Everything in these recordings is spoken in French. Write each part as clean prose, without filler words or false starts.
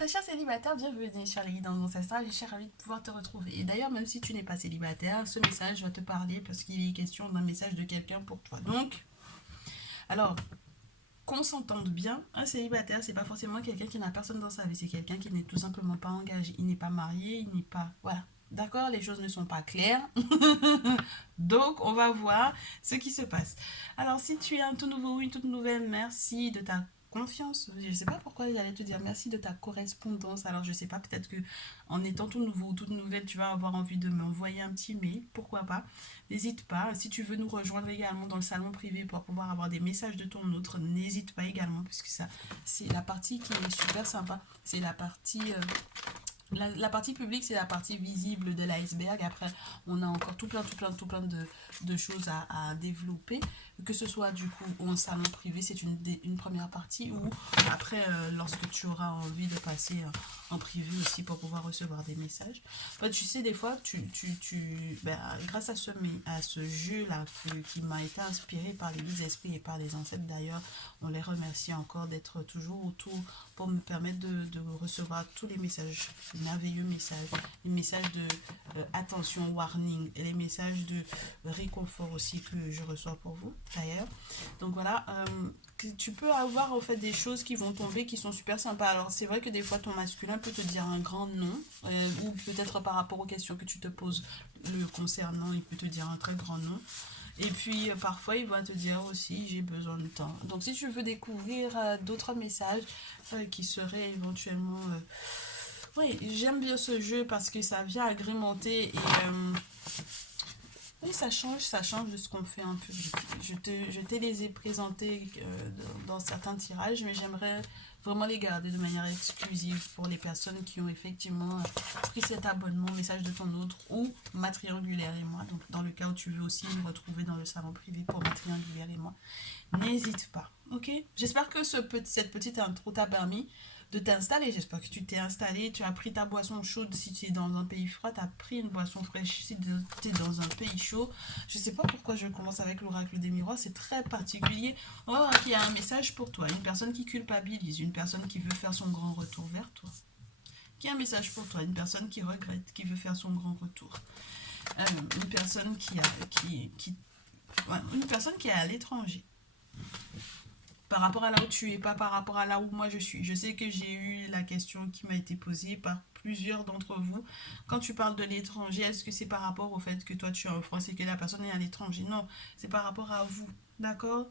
Très cher célibataire, bienvenue sur les guidances ancestrales, j'ai cher envie de pouvoir te retrouver. Et d'ailleurs, même si tu n'es pas célibataire, ce message va te parler parce qu'il est question d'un message de quelqu'un pour toi. Donc, alors, qu'on s'entende bien, un célibataire, c'est pas forcément quelqu'un qui n'a personne dans sa vie, c'est quelqu'un qui n'est tout simplement pas engagé. Il n'est pas marié, il n'est pas... Voilà. D'accord, les choses ne sont pas claires. Donc, on va voir ce qui se passe. Alors, si tu es un tout nouveau ou une toute nouvelle, merci de ta confiance. Je ne sais pas pourquoi j'allais te dire merci de ta correspondance. Alors, je ne sais pas, peut-être que en étant tout nouveau ou toute nouvelle, tu vas avoir envie de m'envoyer un petit mail. Pourquoi pas? N'hésite pas. Si tu veux nous rejoindre également dans le salon privé pour pouvoir avoir des messages de ton autre, n'hésite pas également, puisque ça, c'est la partie qui est super sympa. C'est la partie la partie publique, c'est la partie visible de l'iceberg. Après, on a encore tout plein de choses à développer. Que ce soit du coup en salon privé, c'est une première partie. Ou après, lorsque tu auras envie de passer en privé aussi pour pouvoir recevoir des messages. En fait, tu sais, des fois, ben, grâce à ce jeu-là qui m'a été inspiré par les guides esprits et par les ancêtres d'ailleurs, on les remercie encore d'être toujours autour pour me permettre de recevoir tous les messages, les merveilleux messages, les messages de attention, warning, et les messages de réconfort aussi que je reçois pour vous d'ailleurs. Donc voilà, tu peux avoir en fait des choses qui vont tomber qui sont super sympas. Alors c'est vrai que des fois ton masculin peut te dire un grand nom, ou peut-être par rapport aux questions que tu te poses le concernant, il peut te dire un très grand nom. Et puis parfois il va te dire aussi j'ai besoin de temps. Donc si tu veux découvrir d'autres messages qui seraient éventuellement... Oui, j'aime bien ce jeu parce que ça vient agrémenter et oui, ça change de ce qu'on fait un peu. Je te les ai présentés dans certains tirages, mais j'aimerais vraiment les garder de manière exclusive pour les personnes qui ont effectivement pris cet abonnement, message de ton autre ou ma triangulaire et moi. Donc, dans le cas où tu veux aussi me retrouver dans le salon privé pour ma triangulaire et moi, n'hésite pas. Ok? J'espère que cette petite intro t'a permis de t'installer. J'espère que tu t'es installé, tu as pris ta boisson chaude si tu es dans un pays froid, tu as pris une boisson fraîche si tu es dans un pays chaud. Je sais pas pourquoi je commence avec l'oracle des miroirs, c'est très particulier. On va voir qu'il y a un message pour toi, une personne qui culpabilise, une personne qui veut faire son grand retour vers toi. Qui a un message pour toi, une personne qui regrette, qui veut faire son grand retour. Une personne une personne qui est à l'étranger par rapport à là où tu es, pas par rapport à là où moi je suis. Je sais que j'ai eu la question qui m'a été posée par plusieurs d'entre vous. Quand tu parles de l'étranger, est-ce que c'est par rapport au fait que toi tu es en France et que la personne est à l'étranger? Non, c'est par rapport à vous. D'accord?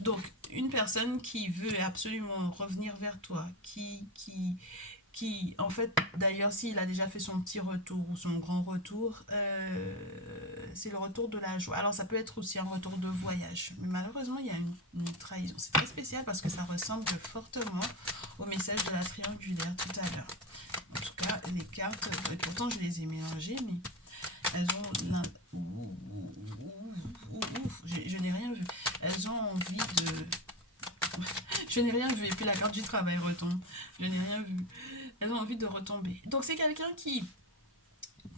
Donc, une personne qui veut absolument revenir vers toi, qui en fait, d'ailleurs, s'il a déjà fait son petit retour ou son grand retour, c'est le retour de la joie. Alors, ça peut être aussi un retour de voyage, mais malheureusement, il y a une trahison. C'est très spécial parce que ça ressemble fortement au message de la triangulaire tout à l'heure. En tout cas, les cartes, et pourtant je les ai mélangées, mais elles ont... Je n'ai rien vu. Elles ont envie de... Je n'ai rien vu. Et puis la carte du travail retombe. Je n'ai rien vu. Elles ont envie de retomber. Donc c'est quelqu'un qui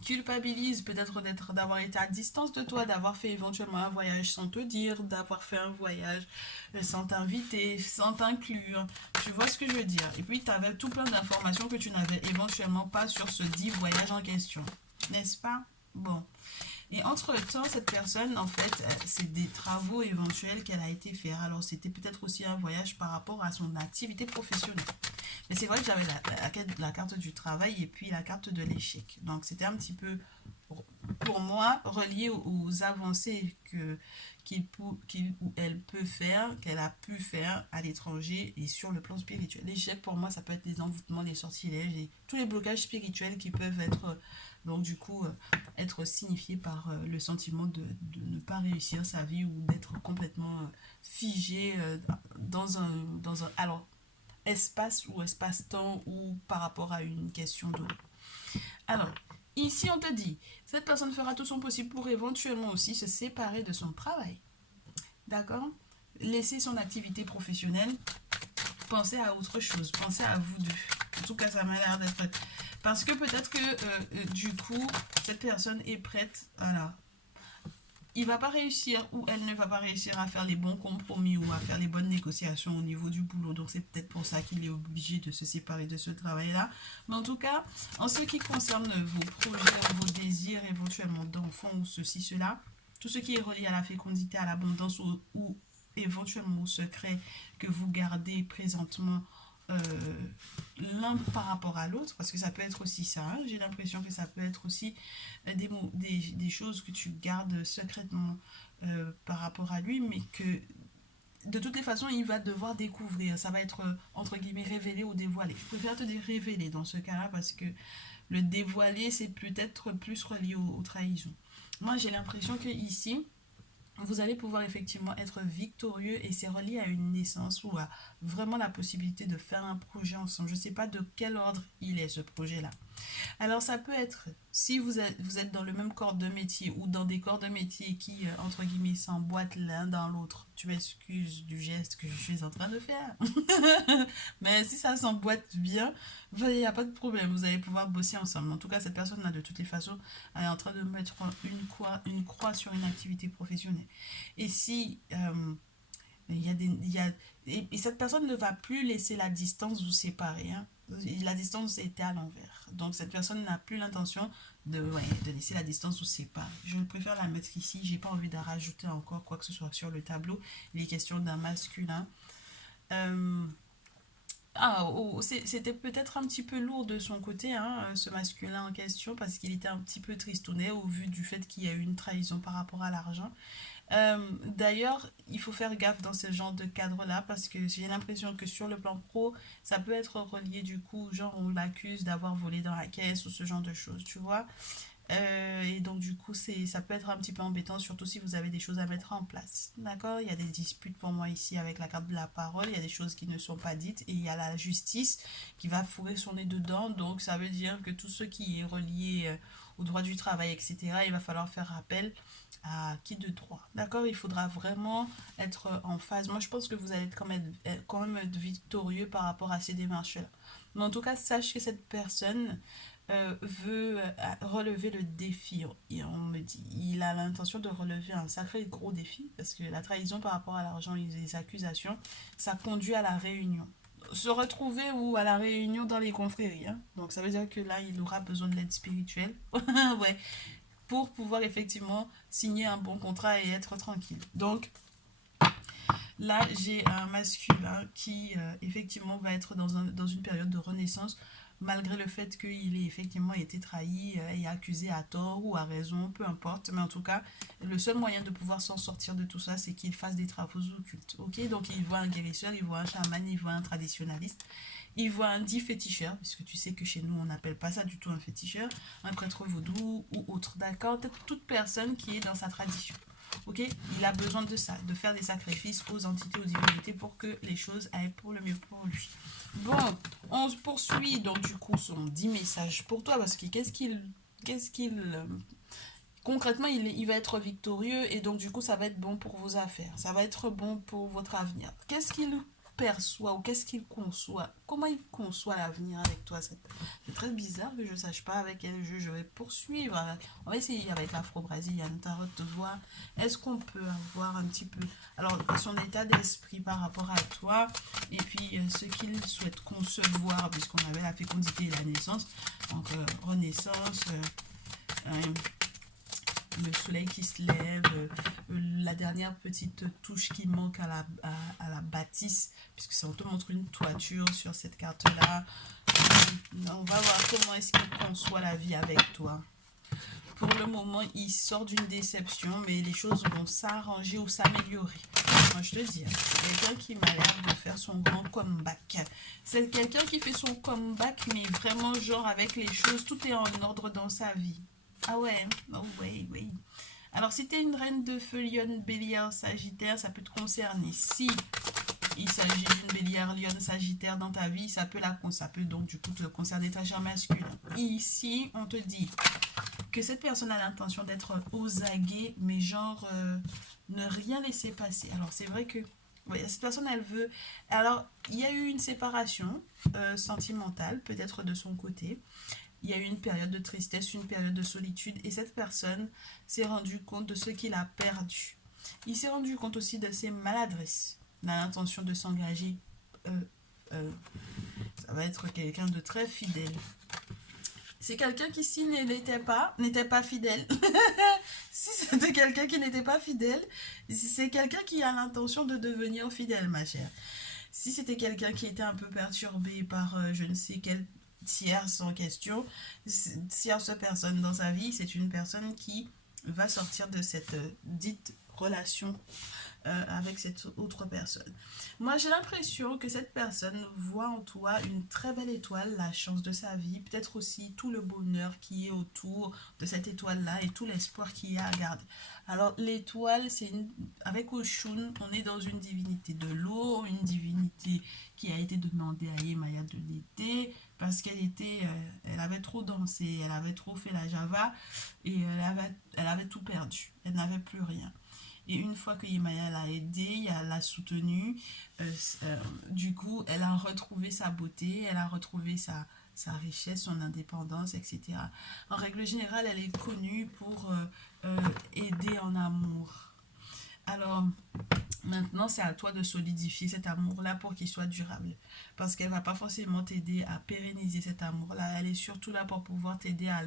culpabilise peut-être d'avoir été à distance de toi, d'avoir fait éventuellement un voyage sans te dire, d'avoir fait un voyage sans t'inviter, sans t'inclure. Tu vois ce que je veux dire? Et puis tu avais tout plein d'informations que tu n'avais éventuellement pas sur ce dit voyage en question. N'est-ce pas? Bon. Et entre-temps, cette personne, en fait, c'est des travaux éventuels qu'elle a été faire. Alors, c'était peut-être aussi un voyage par rapport à son activité professionnelle. Mais c'est vrai que j'avais la carte du travail et puis la carte de l'échec. Donc, c'était un petit peu, pour moi, relié aux avancées qu'il ou elle peut faire, qu'elle a pu faire à l'étranger et sur le plan spirituel. L'échec, pour moi, ça peut être des envoûtements, des sortilèges et tous les blocages spirituels qui peuvent être, donc du coup, être signifiés par le sentiment de ne pas réussir sa vie ou d'être complètement figé alors, espace ou espace-temps ou par rapport à une question d'eau. Alors, ici on te dit, cette personne fera tout son possible pour éventuellement aussi se séparer de son travail. D'accord? Laisser son activité professionnelle, penser à autre chose, penser à vous deux. En tout cas, ça m'a l'air d'être... Parce que peut-être que du coup, cette personne est prête, voilà, il va pas réussir ou elle ne va pas réussir à faire les bons compromis ou à faire les bonnes négociations au niveau du boulot. Donc c'est peut-être pour ça qu'il est obligé de se séparer de ce travail-là. Mais en tout cas, en ce qui concerne vos projets, vos désirs éventuellement d'enfants ou ceci, cela, tout ce qui est relié à la fécondité, à l'abondance ou éventuellement au secret que vous gardez présentement euh, l'un par rapport à l'autre, parce que ça peut être aussi ça, hein. J'ai l'impression que ça peut être aussi des choses que tu gardes secrètement par rapport à lui, mais que de toutes les façons, il va devoir découvrir. Ça va être, entre guillemets, révélé ou dévoilé. Je préfère te dire révélé dans ce cas-là, parce que le dévoiler, c'est peut-être plus relié aux trahisons. Moi, j'ai l'impression que ici, vous allez pouvoir effectivement être victorieux et c'est relié à une naissance ou à vraiment la possibilité de faire un projet ensemble. Je ne sais pas de quel ordre il est ce projet-là. Alors ça peut être, si vous êtes dans le même corps de métier ou dans des corps de métier qui, entre guillemets, s'emboîtent l'un dans l'autre. Tu m'excuses du geste que je suis en train de faire. Mais si ça s'emboîte bien, il n'y a pas de problème, vous allez pouvoir bosser ensemble. En tout cas, cette personne-là, de toutes les façons, elle est en train de mettre une croix sur une activité professionnelle. Et si il y a des, il y a, et cette personne ne va plus laisser la distance vous séparer, hein. La distance était à l'envers. Donc cette personne n'a plus l'intention de laisser la distance vous séparer. Je préfère la mettre ici. J'ai pas envie de rajouter encore quoi que ce soit sur le tableau. Il est question d'un masculin. Euh, c'était peut-être un petit peu lourd de son côté, hein, ce masculin en question, parce qu'il était un petit peu tristounet au vu du fait qu'il y a eu une trahison par rapport à l'argent. D'ailleurs, il faut faire gaffe dans ce genre de cadre-là parce que j'ai l'impression que sur le plan pro, ça peut être relié du coup, genre on l'accuse d'avoir volé dans la caisse ou ce genre de choses, tu vois. Et donc du coup, ça peut être un petit peu embêtant, surtout si vous avez des choses à mettre en place. D'accord? Il y a des disputes pour moi ici avec la carte de la parole, il y a des choses qui ne sont pas dites et il y a la justice qui va fourrer son nez dedans. Donc ça veut dire que tout ce qui est relié au droit du travail, etc., il va falloir faire appel à qui de droit. D'accord? Il faudra vraiment être en phase. Moi, je pense que vous allez quand même être victorieux par rapport à ces démarches-là. Mais en tout cas, sache que cette personne veut relever le défi. Et on me dit, il a l'intention de relever un sacré gros défi parce que la trahison par rapport à l'argent et les accusations, ça conduit à la réunion. Se retrouver ou à la réunion dans les confréries, hein. Donc ça veut dire que là, il aura besoin de l'aide spirituelle. Ouais, pour pouvoir effectivement signer un bon contrat et être tranquille. Donc là, j'ai un masculin qui effectivement va être dans une période de renaissance malgré le fait qu'il ait effectivement été trahi et accusé à tort ou à raison, peu importe. Mais en tout cas, le seul moyen de pouvoir s'en sortir de tout ça, c'est qu'il fasse des travaux occultes. Ok, donc il voit un guérisseur, il voit un chaman, il voit un traditionnaliste, il voit un dit féticheur, puisque tu sais que chez nous, on n'appelle pas ça du tout un féticheur, un prêtre vaudou ou autre. D'accord? Peut-être toute personne qui est dans sa tradition. Ok, il a besoin de ça, de faire des sacrifices aux entités, aux divinités pour que les choses aillent pour le mieux pour lui. Bon, on poursuit donc du coup son 10 messages pour toi parce que concrètement, il va être victorieux et donc du coup, ça va être bon pour vos affaires. Ça va être bon pour votre avenir. Qu'est-ce qu'il perçoit ou qu'est-ce qu'il conçoit? Comment il conçoit l'avenir avec toi? C'est très bizarre que je ne sache pas avec quel jeu je vais poursuivre. On va essayer avec l'afro-brésilienne, tarot de voir. Est-ce qu'on peut avoir un petit peu alors son état d'esprit par rapport à toi et puis ce qu'il souhaite concevoir puisqu'on avait la fécondité et la naissance. Donc renaissance, le soleil qui se lève, la dernière petite touche qui manque à la bâtisse, puisque ça te montre une toiture sur cette carte-là. On va voir comment est-ce qu'il conçoit la vie avec toi. Pour le moment, il sort d'une déception, mais les choses vont s'arranger ou s'améliorer. Moi, je te dis, c'est quelqu'un qui m'a l'air de faire son grand comeback. C'est quelqu'un qui fait son comeback, mais vraiment genre avec les choses, tout est en ordre dans sa vie. Ah ouais, oh ouais, ouais. Alors, si tu es une reine de feu, lionne, bélier, sagittaire, ça peut te concerner. Si il s'agit d'une bélière, lionne, sagittaire dans ta vie, ça peut donc du coup te concerner ta chair masculine. Ici, on te dit que cette personne a l'intention d'être aux aguets, mais genre ne rien laisser passer. Alors, c'est vrai que ouais, cette personne, elle veut... Alors, il y a eu une séparation sentimentale, peut-être de son côté. il y a eu une période de tristesse, une période de solitude, et cette personne s'est rendue compte de ce qu'il a perdu. Il s'est rendu compte aussi de ses maladresses. Il a l'intention de s'engager. Euh, euh, Ça va être quelqu'un de très fidèle. C'est quelqu'un qui, s'il n'était pas fidèle, si c'était quelqu'un qui n'était pas fidèle, c'est quelqu'un qui a l'intention de devenir fidèle, ma chère. Si c'était quelqu'un qui était un peu perturbé par je ne sais quelle tierce en question, tierce personne dans sa vie, c'est une personne qui va sortir de cette dite relation avec cette autre personne. Moi, j'ai l'impression que cette personne voit en toi une très belle étoile, la chance de sa vie, peut-être aussi tout le bonheur qui est autour de cette étoile-là et tout l'espoir qu'il y a à garder. Alors, l'étoile, avec Oshun, on est dans une divinité de l'eau, une divinité qui a été demandée à Yemaya de l'été parce elle avait trop dansé, elle avait trop fait la Java et elle avait tout perdu. Elle n'avait plus rien. Et une fois que Yemaya l'a aidée, elle l'a soutenue, euh, euh, du coup, elle a retrouvé sa beauté, elle a retrouvé sa richesse, son indépendance, etc. En règle générale, elle est connue pour aider en amour. Alors, maintenant, c'est à toi de solidifier cet amour-là pour qu'il soit durable. Parce qu'elle ne va pas forcément t'aider à pérenniser cet amour-là. Elle est surtout là pour pouvoir t'aider à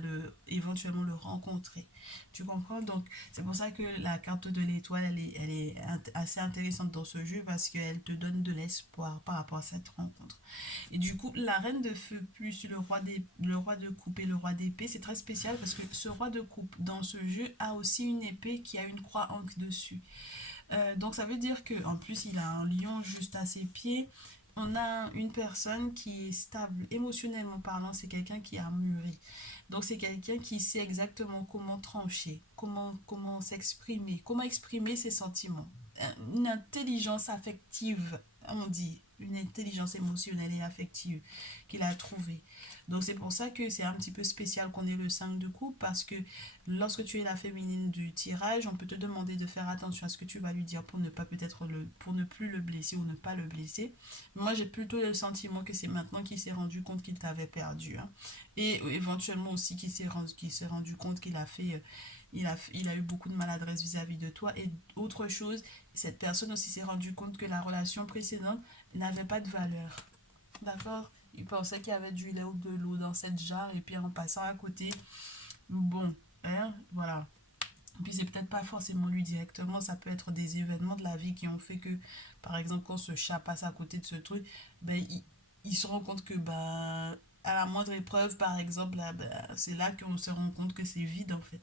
éventuellement le rencontrer. Tu comprends? Donc, c'est pour ça que la carte de l'étoile, elle est assez intéressante dans ce jeu parce qu'elle te donne de l'espoir par rapport à cette rencontre. Et du coup, la reine de feu plus le roi de coupe et le roi d'épée, c'est très spécial parce que ce roi de coupe dans ce jeu a aussi une épée qui a une croix ancre dessus. Donc ça veut dire que en plus il a un lion juste à ses pieds. On a une personne qui est stable émotionnellement parlant, c'est quelqu'un qui a mûri. Donc c'est quelqu'un qui sait exactement comment trancher, comment s'exprimer, comment exprimer ses sentiments. Une intelligence affective, on dit, une intelligence émotionnelle et affective qu'il a trouvée. Donc c'est pour ça que c'est un petit peu spécial qu'on ait le 5 de coupe parce que lorsque tu es la féminine du tirage, on peut te demander de faire attention à ce que tu vas lui dire pour ne pas pour ne plus le blesser ou ne pas le blesser. Moi j'ai plutôt le sentiment que c'est maintenant qu'il s'est rendu compte qu'il t'avait perdu, hein. Et éventuellement aussi qu'il s'est rendu compte qu'il a fait il a eu beaucoup de maladresse vis-à-vis de toi. Et autre chose, cette personne aussi s'est rendu compte que la relation précédente n'avait pas de valeur. D'accord? Il pensait qu'il y avait du lait ou de l'eau dans cette jarre et puis en passant à côté, bon, hein, voilà. Puis c'est peut-être pas forcément lui directement, ça peut être des événements de la vie qui ont fait que, par exemple, quand ce chat passe à côté de ce truc, ben, il se rend compte que, ben, à la moindre épreuve, par exemple, là, ben, c'est là qu'on se rend compte que c'est vide en fait.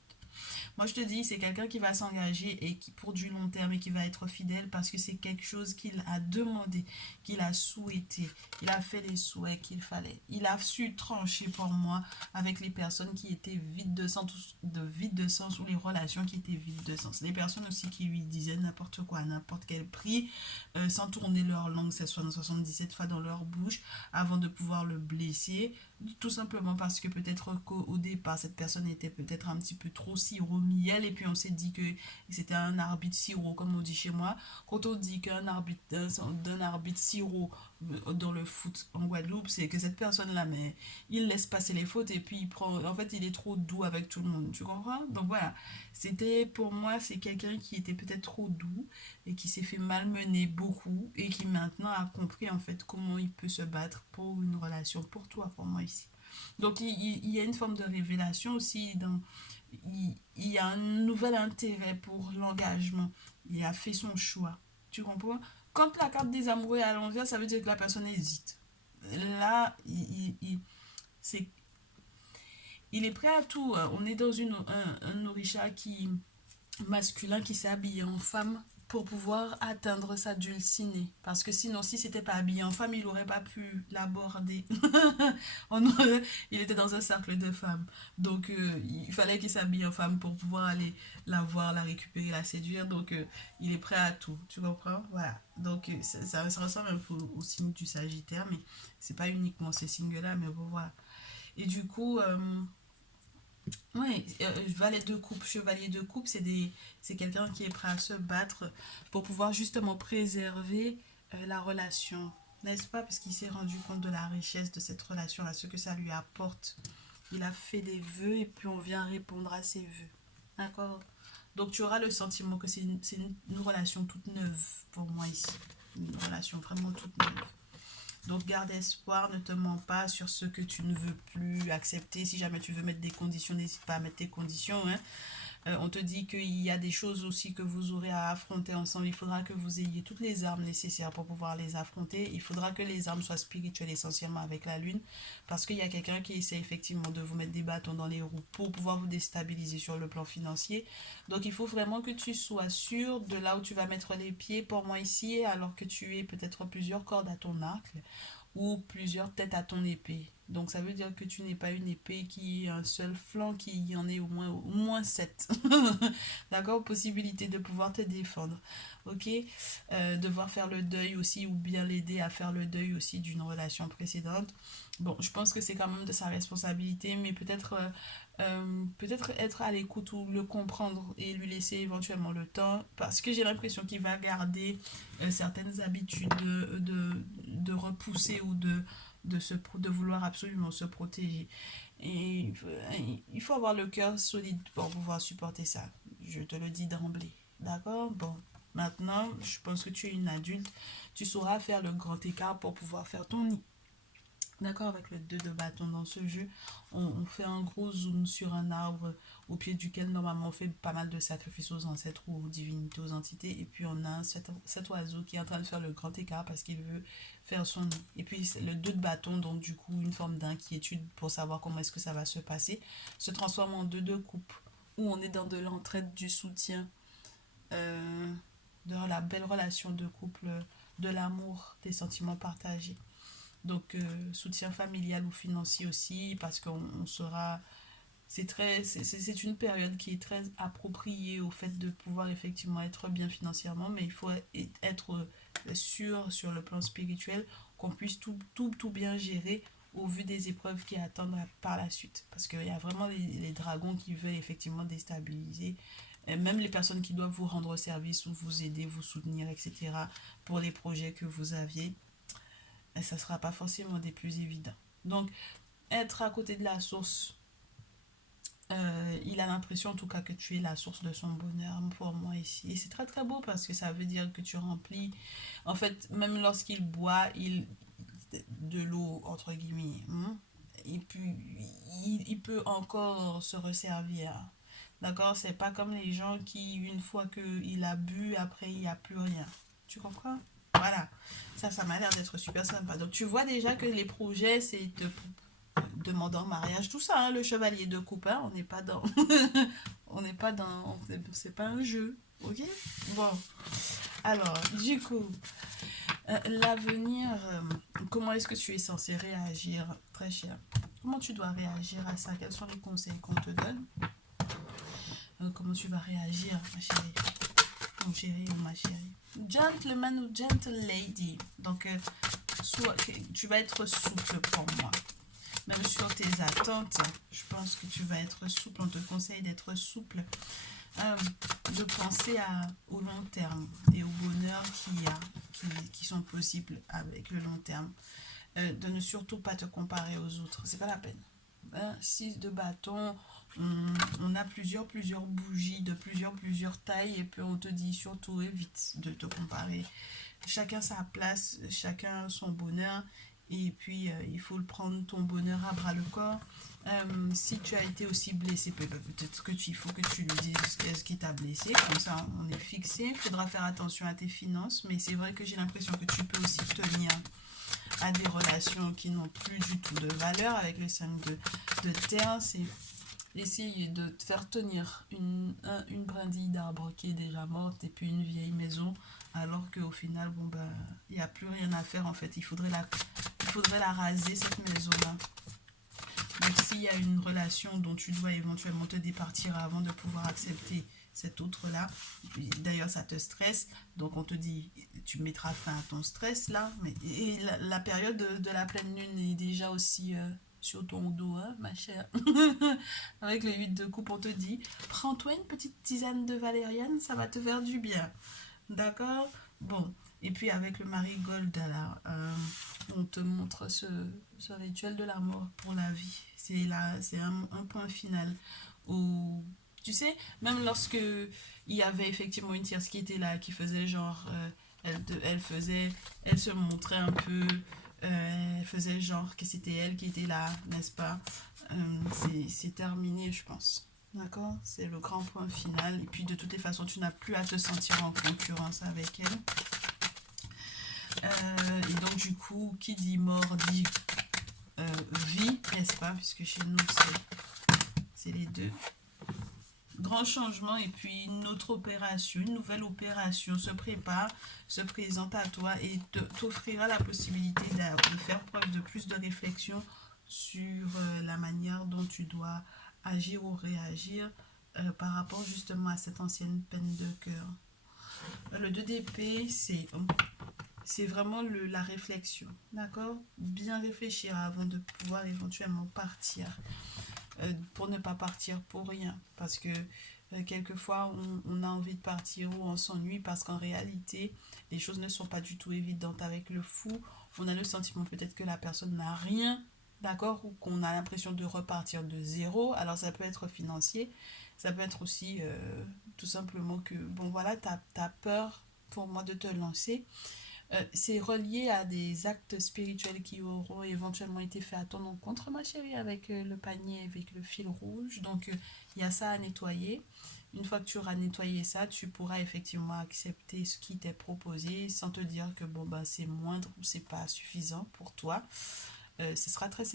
Moi, je te dis, c'est quelqu'un qui va s'engager et qui, pour du long terme et qui va être fidèle parce que c'est quelque chose qu'il a demandé, qu'il a souhaité. Il a fait les souhaits qu'il fallait. Il a su trancher pour moi avec les personnes qui étaient vides de sens ou les relations qui étaient vides de sens. Les personnes aussi qui lui disaient n'importe quoi, à n'importe quel prix, sans tourner leur langue 77 fois dans leur bouche avant de pouvoir le blesser. Tout simplement parce que peut-être qu'au départ, cette personne était peut-être un petit peu trop sirop miel et puis on s'est dit que c'était un arbitre sirop, comme on dit chez moi. Quand on dit d'un arbitre sirop dans le foot en Guadeloupe, c'est que cette personne-là, mais il laisse passer les fautes et puis en fait, il est trop doux avec tout le monde. Tu comprends? Donc voilà, pour moi, c'est quelqu'un qui était peut-être trop doux et qui s'est fait malmener beaucoup et qui maintenant a compris en fait comment il peut se battre pour une relation, pour toi, pour moi ici. Donc il y a une forme de révélation aussi il y a un nouvel intérêt pour l'engagement. Il a fait son choix. Tu comprends? Quand la carte des amoureux est à l'envers, ça veut dire que la personne hésite. Là, c'est, il est prêt à tout. On est dans un orisha masculin qui s'est habillé en femme pour pouvoir atteindre sa dulcinée. Parce que sinon, si c'était pas habillé en femme, il n'aurait pas pu l'aborder. Il était dans un cercle de femmes. Donc, il fallait qu'il s'habille en femme pour pouvoir aller la voir, la récupérer, la séduire. Donc, il est prêt à tout. Tu comprends? Voilà. Donc, ça ressemble un peu au signe du Sagittaire, mais c'est pas uniquement ces signes-là, mais bon, voilà. Et du coup, oui, valet de coupe, chevalier de coupe, c'est quelqu'un qui est prêt à se battre pour pouvoir justement préserver la relation, n'est-ce pas? Parce qu'il s'est rendu compte de la richesse de cette relation, à ce que ça lui apporte. Il a fait des vœux et puis on vient répondre à ses vœux. D'accord? Donc tu auras le sentiment que c'est une relation toute neuve pour moi ici. Une relation vraiment toute neuve. Donc garde espoir, ne te mens pas sur ce que tu ne veux plus accepter. Si jamais tu veux mettre des conditions, n'hésite pas à mettre tes conditions, hein. On te dit qu'il y a des choses aussi que vous aurez à affronter ensemble. Il faudra que vous ayez toutes les armes nécessaires pour pouvoir les affronter. Il faudra que les armes soient spirituelles essentiellement avec la lune. Parce qu'il y a quelqu'un qui essaie effectivement de vous mettre des bâtons dans les roues pour pouvoir vous déstabiliser sur le plan financier. Donc il faut vraiment que tu sois sûr de là où tu vas mettre les pieds pour moi ici, alors que tu aies peut-être plusieurs cordes à ton arc ou plusieurs têtes à ton épée. Donc ça veut dire que tu n'es pas une épée qui a un seul flanc, qu'il y en ait au moins 7. D'accord? Possibilité de pouvoir te défendre. Ok? Devoir faire le deuil aussi ou bien l'aider à faire le deuil aussi d'une relation précédente. Bon, je pense que c'est quand même de sa responsabilité, mais peut-être être à l'écoute ou le comprendre et lui laisser éventuellement le temps, parce que j'ai l'impression qu'il va garder certaines habitudes de repousser ou de vouloir absolument se protéger. Et il faut avoir le cœur solide pour pouvoir supporter ça. Je te le dis d'emblée. D'accord? Bon. Maintenant, je pense que tu es une adulte. Tu sauras faire le grand écart pour pouvoir faire ton nid. D'accord, avec le 2 de bâton dans ce jeu, on fait un gros zoom sur un arbre au pied duquel normalement on fait pas mal de sacrifices aux ancêtres ou aux divinités, aux entités. Et puis on a cet oiseau qui est en train de faire le grand écart parce qu'il veut faire son nid. Et puis le 2 de bâton, donc du coup une forme d'inquiétude pour savoir comment est-ce que ça va se passer, se transforme en 2 de coupe où on est dans de l'entraide, du soutien, de la belle relation de couple, de l'amour, des sentiments partagés. Donc, soutien familial ou financier aussi, parce qu'on sera... C'est une période qui est très appropriée au fait de pouvoir effectivement être bien financièrement, mais il faut être sûr sur le plan spirituel qu'on puisse tout bien gérer au vu des épreuves qui attendent par la suite. Parce qu'il y a vraiment les dragons qui veulent effectivement déstabiliser, et même les personnes qui doivent vous rendre service ou vous aider, vous soutenir, etc. pour les projets que vous aviez, et ça ne sera pas forcément des plus évidents. Donc, être à côté de la source, il a l'impression en tout cas que tu es la source de son bonheur pour moi ici. Et c'est très très beau parce que ça veut dire que tu remplis. En fait, même lorsqu'il boit de l'eau, entre guillemets, hein, et puis il peut encore se resservir. D'accord? C'est pas comme les gens qui, une fois qu'il a bu, après il n'y a plus rien. Tu comprends? Voilà. Ça m'a l'air d'être super sympa. Donc tu vois déjà que les projets, c'est de demander en mariage, tout ça, hein, le chevalier de coupe, hein, on n'est pas dans... on n'est pas dans... C'est pas un jeu, ok? Bon, alors, du coup, l'avenir, comment est-ce que tu es censé réagir, très cher? Comment tu dois réagir à ça? Quels sont les conseils qu'on te donne? Comment tu vas réagir, ma chérie? Mon chéri ou ma chérie? Gentleman ou gentle lady. Donc, soit tu vas être souple pour moi. Même sur tes attentes, je pense que tu vas être souple. On te conseille d'être souple, de penser au long terme et au bonheur qui sont possibles avec le long terme. De ne surtout pas te comparer aux autres. C'est pas la peine. 6 de bâton, on a plusieurs bougies de plusieurs tailles et puis on te dit surtout évite de te comparer. Chacun sa place, chacun son bonheur et puis il faut le prendre ton bonheur à bras le corps. Si tu as été aussi blessé, peut-être qu'il faut que tu lui dises ce qui t'a blessé, comme ça on est fixé. Il faudra faire attention à tes finances, mais c'est vrai que j'ai l'impression que tu peux aussi tenir à des relations qui n'ont plus du tout de valeur. Avec le 5 de terre, c'est essayer de te faire tenir une brindille d'arbre qui est déjà morte et puis une vieille maison, alors qu'au final, bon ben, il n'y a plus rien à faire en fait. Il faudrait la raser, cette maison-là. Donc s'il y a une relation dont tu dois éventuellement te départir avant de pouvoir accepter cette autre-là, d'ailleurs ça te stresse, donc on te dit, tu mettras fin à ton stress là, et la période de la pleine lune est déjà aussi sur ton dos, hein, ma chère. Avec les 8 de coupe, on te dit, prends-toi une petite tisane de valériane, ça va te faire du bien. D'accord? Bon. Et puis avec le marigold, là, on te montre ce rituel de la mort pour la vie. C'est un point final. Où, tu sais, même lorsque il y avait effectivement une tierce qui était là, qui faisait genre, elle se montrait un peu, elle faisait genre que c'était elle qui était là, n'est-ce pas? C'est terminé, je pense. D'accord? C'est le grand point final. Et puis de toutes les façons, tu n'as plus à te sentir en concurrence avec elle. Et donc du coup, qui dit mort dit vie, n'est-ce pas? Puisque chez nous, c'est les deux. Grand changement et puis une autre opération, une nouvelle opération se prépare, se présente à toi et t'offrira la possibilité de faire preuve de plus de réflexion sur la manière dont tu dois agir ou réagir par rapport justement à cette ancienne peine de cœur. Le 2 d'épée, c'est vraiment la réflexion, d'accord? Bien réfléchir avant de pouvoir éventuellement partir, pour ne pas partir pour rien, parce que quelquefois on a envie de partir ou on s'ennuie parce qu'en réalité les choses ne sont pas du tout évidentes avec le fou. On a le sentiment peut-être que la personne n'a rien, d'accord, ou qu'on a l'impression de repartir de zéro. Alors ça peut être financier, ça peut être aussi tout simplement que, bon voilà, t'as peur pour moi de te lancer. C'est relié à des actes spirituels qui auront éventuellement été faits à ton encontre, ma chérie, avec le panier, avec le fil rouge. Donc, il y a ça à nettoyer. Une fois que tu auras nettoyé ça, tu pourras effectivement accepter ce qui t'est proposé sans te dire que bon, bah, c'est moindre ou c'est pas suffisant pour toi. Ce sera très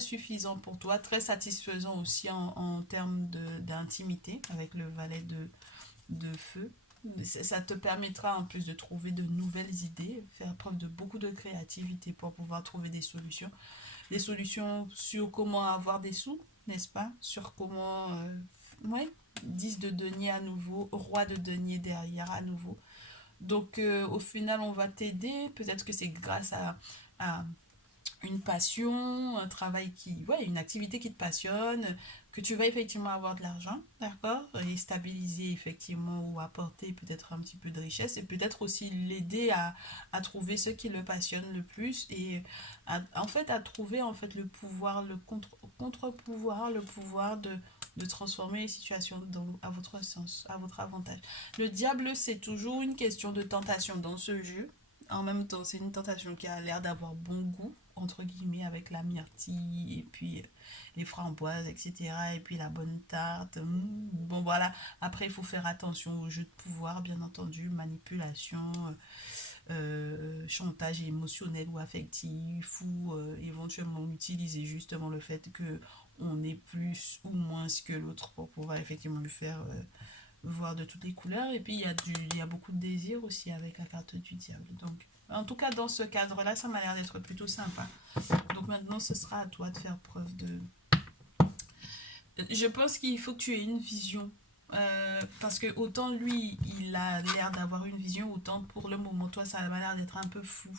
suffisant pour toi, très satisfaisant aussi en termes d'intimité avec le valet de feu. Ça te permettra en plus de trouver de nouvelles idées, faire preuve de beaucoup de créativité pour pouvoir trouver des solutions. Des solutions sur comment avoir des sous, n'est-ce pas? Sur comment, ouais, 10 de denier à nouveau, roi de denier derrière à nouveau. Donc au final, on va t'aider. Peut-être que c'est grâce à une passion, un travail ouais, une activité qui te passionne, que tu vas effectivement avoir de l'argent, d'accord, et stabiliser effectivement ou apporter peut-être un petit peu de richesse et peut-être aussi l'aider à trouver ce qui le passionne le plus et en fait à trouver en fait le pouvoir, le contre-pouvoir, le pouvoir de transformer les situations à votre sens, à votre avantage. Le diable, c'est toujours une question de tentation dans ce jeu. En même temps, c'est une tentation qui a l'air d'avoir bon goût, entre guillemets, avec la myrtille et puis les framboises, etc. Et puis la bonne tarte. Bon, voilà. Après, il faut faire attention au jeu de pouvoir, bien entendu, manipulation, chantage émotionnel ou affectif, ou éventuellement utiliser justement le fait que on est plus ou moins que l'autre pour pouvoir effectivement lui faire voir de toutes les couleurs. Et puis il y a beaucoup de désir aussi avec la carte du diable. Donc, en tout cas, dans ce cadre-là, ça m'a l'air d'être plutôt sympa. Donc maintenant, ce sera à toi de faire preuve de... Je pense qu'il faut que tu aies une vision. Parce que autant lui, il a l'air d'avoir une vision, autant pour le moment, toi, ça a l'air d'être un peu fou.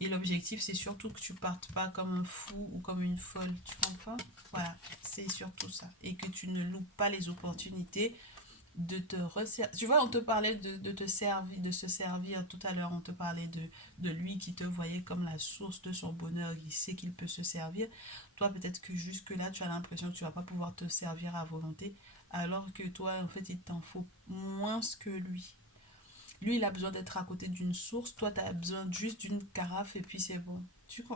Et l'objectif, c'est surtout que tu partes pas comme un fou ou comme une folle. Tu comprends? Voilà, c'est surtout ça. Et que tu ne loupes pas les opportunités de te resservir. Tu vois, on te parlait de te servir, de se servir tout à l'heure. On te parlait de lui qui te voyait comme la source de son bonheur. Il sait qu'il peut se servir. Toi, peut-être que jusque-là, tu as l'impression que tu vas pas pouvoir te servir à volonté. Alors que toi, en fait, il t'en faut moins que lui. Lui, il a besoin d'être à côté d'une source. Toi, tu as besoin juste d'une carafe et puis c'est bon.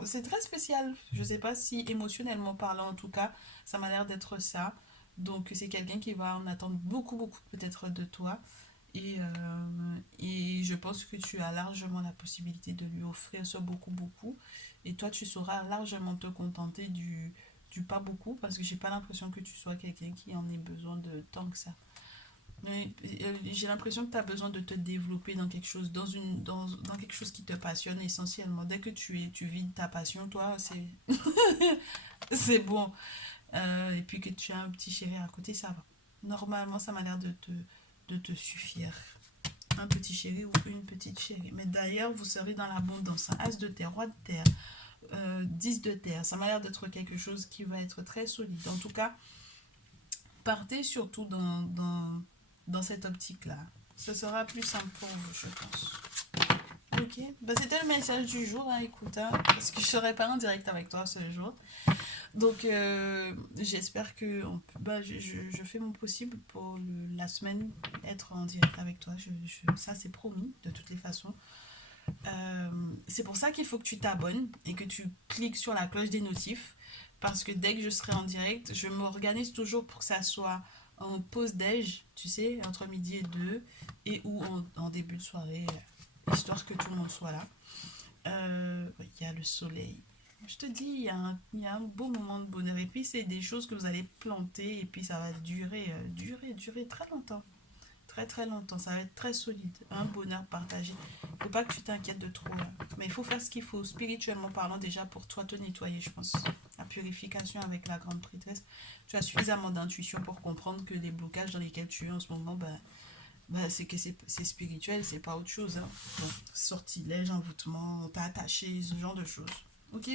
C'est très spécial. Je sais pas si émotionnellement parlant, en tout cas, ça m'a l'air d'être ça. Donc, c'est quelqu'un qui va en attendre beaucoup, beaucoup peut-être de toi. Et je pense que tu as largement la possibilité de lui offrir ce beaucoup, beaucoup. Et toi, tu sauras largement te contenter du pas beaucoup parce que j'ai pas l'impression que tu sois quelqu'un qui en ait besoin de tant que ça. Mais j'ai l'impression que tu as besoin de te développer dans quelque chose, dans quelque chose qui te passionne essentiellement. Dès que tu vides ta passion, toi, c'est bon. Et puis que tu as un petit chéri à côté, ça va. Normalement, ça m'a l'air de te suffire. Un petit chéri ou une petite chérie. Mais d'ailleurs, vous serez dans l'abondance. As de terre, roi de terre, 10 de terre. Ça m'a l'air d'être quelque chose qui va être très solide. En tout cas, partez surtout dans cette optique-là. Ce sera plus simple pour vous, je pense. Ok, bah, c'était le message du jour, hein, écoute, hein, parce que je serai pas en direct avec toi ce jour. Donc, j'espère que bah, je fais mon possible pour la semaine être en direct avec toi. Ça, c'est promis, de toutes les façons. Euh, c'est pour ça qu'il faut que tu t'abonnes et que tu cliques sur la cloche des notifs. Parce que dès que je serai en direct, je m'organise toujours pour que ça soit en pause déj, tu sais, entre midi et 2, et ou en début de soirée, histoire que tout le monde soit là. Il y a le soleil. Je te dis, il y a un beau moment de bonheur. Et puis, c'est des choses que vous allez planter et puis ça va durer très longtemps. Très très longtemps. Ça va être très solide. Un bonheur partagé. Faut pas que tu t'inquiètes de trop, là. Mais il faut faire ce qu'il faut, spirituellement parlant, déjà pour toi te nettoyer, je pense. La purification avec la grande prêtresse. Tu as suffisamment d'intuition pour comprendre que les blocages dans lesquels tu es en ce moment, c'est que c'est spirituel, c'est pas autre chose. Hein. Donc, sortilège, envoûtement, t'as attaché, ce genre de choses. Ok.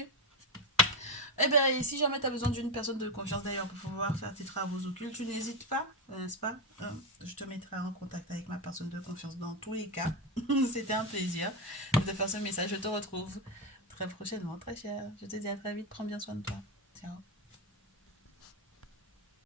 Eh bien, et si jamais tu as besoin d'une personne de confiance d'ailleurs pour pouvoir faire tes travaux occultes, tu n'hésites pas, n'est-ce pas? Je te mettrai en contact avec ma personne de confiance dans tous les cas. C'était un plaisir de te faire ce message. Je te retrouve très prochainement, très cher. Je te dis à très vite. Prends bien soin de toi. Ciao.